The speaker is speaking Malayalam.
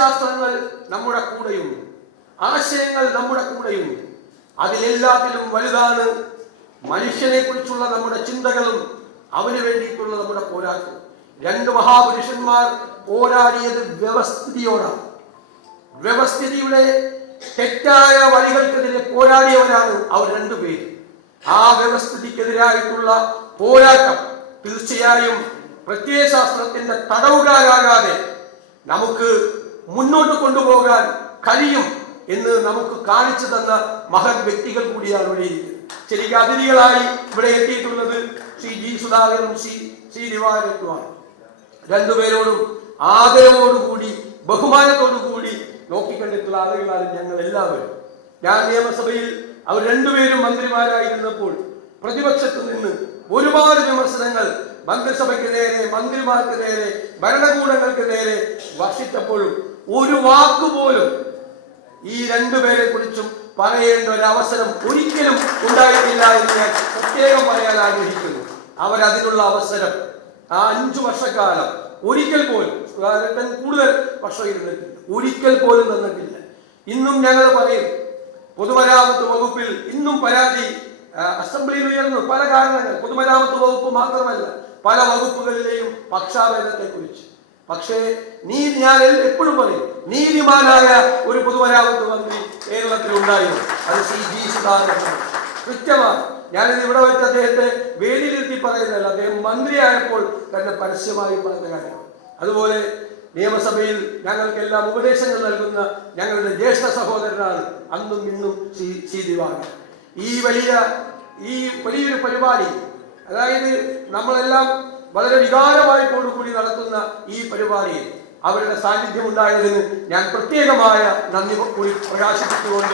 പ്രത്യയശാസ്ത്രങ്ങൾ നമ്മുടെ കൂടെയുണ്ട് ആശയങ്ങൾ നമ്മുടെ കൂടെയുണ്ട് അതിലെല്ലാത്തിലും വലുതാണ് മനുഷ്യനെ കുറിച്ചുള്ള നമ്മുടെ ചിന്തകളും അവന് വേണ്ടിയിട്ടുള്ള നമ്മുടെ പോരാട്ടം രണ്ട് മഹാപുരുഷന്മാർ പോരാടിയത് വ്യവസ്ഥിതിയോടാണ്. വ്യവസ്ഥിതിയുടെ തെറ്റായ വഴികൾക്കെതിരെ പോരാടിയവരാണ് അവർ രണ്ടുപേര് ആ വ്യവസ്ഥിതിക്കെതിരായിട്ടുള്ള പോരാട്ടം തീർച്ചയായും പ്രത്യയശാസ്ത്രത്തിന്റെ തടവുകാരാകാതെ നമുക്ക് മുന്നോട്ട് കൊണ്ടുപോകാൻ കഴിയും എന്ന് നമുക്ക് കാണിച്ചു തന്ന മഹത് വ്യക്തികൾ കൂടിയാണ് ഇവിടെ ശരിക്കും അതിഥികളായി ഇവിടെ എത്തിയിട്ടുള്ളത് ശ്രീ ജി സുധാകരനും ശ്രീ ശ്രീ ദിവാകരനുമാണ് രണ്ടുപേരോടും ആദരവോടുകൂടി ബഹുമാനത്തോടുകൂടി നോക്കിക്കണ്ടിട്ടുള്ള ആളുകളാണ് ഞങ്ങൾ എല്ലാവരും ഞാൻ നിയമസഭയിൽ അവർ രണ്ടുപേരും മന്ത്രിമാരായിരുന്നപ്പോൾ പ്രതിപക്ഷത്തു നിന്ന് ഒരുപാട് വിമർശനങ്ങൾ മന്ത്രിസഭയ്ക്ക് നേരെ മന്ത്രിമാർക്ക് നേരെ ഭരണകൂടങ്ങൾക്ക് നേരെ വർഷിച്ചപ്പോഴും ഒരു വാക്കുപോലും ഈ രണ്ടുപേരെ കുറിച്ചും പറയേണ്ട ഒരു അവസരം ഒരിക്കലും ഉണ്ടായിട്ടില്ല എന്ന് ഞാൻ പ്രത്യേകം പറയാൻ ആഗ്രഹിക്കുന്നു. അവരതിനുള്ള അവസരം ആ അഞ്ചു വർഷക്കാലം ഒരിക്കൽ പോലും കൂടുതൽ വർഷം ഇരുന്നിട്ടില്ല. ഒരിക്കൽ പോലും തന്നിട്ടില്ല ഇന്നും ഞങ്ങൾ പറയും പൊതുമരാമത്ത് വകുപ്പിൽ ഇന്നും പരാതി അസംബ്ലിയിൽ ഉയർന്നു. പല കാരണങ്ങൾ. പൊതുമരാമത്ത് വകുപ്പ് മാത്രമല്ല പല വകുപ്പുകളിലെയും പക്ഷാഭേദത്തെ കുറിച്ച് പക്ഷേ നീ ഞാൻ എപ്പോഴും പറയും നീതിമാനായ ഒരു പൊതുമരാമത്ത് മന്ത്രി കേരളത്തിൽ ഉണ്ടായിരുന്നു. അത് സി ജി സുധാകരൻ കൃത്യമാണ്. ഞാനിത് ഇവിടെ വെച്ച് അദ്ദേഹത്തെ വേദിയിലിരുത്തി പറയുന്നതല്ല അദ്ദേഹം മന്ത്രിയായപ്പോൾ തന്നെ പരസ്യമായി പറഞ്ഞ കാര്യമാണ്. അതുപോലെ നിയമസഭയിൽ ഞങ്ങൾക്കെല്ലാം ഉപദേശങ്ങൾ നൽകുന്ന ഞങ്ങളുടെ ജ്യേഷ്ഠ സഹോദരനാണ് അന്നും ഇന്നും ശ്രീ ശ്രീ ദിവാകരൻ. ഈ വലിയ ഈ വലിയൊരു പരിപാടി അതായത് നമ്മളെല്ലാം വളരെ വികാരവായ്പോടുകൂടി നടത്തുന്ന ഈ പരിപാടിയിൽ അവരുടെ സാന്നിധ്യം ഉണ്ടായതിന് ഞാൻ പ്രത്യേകമായ നന്ദി കൂടി പ്രകാശിപ്പിച്ചുകൊണ്ട്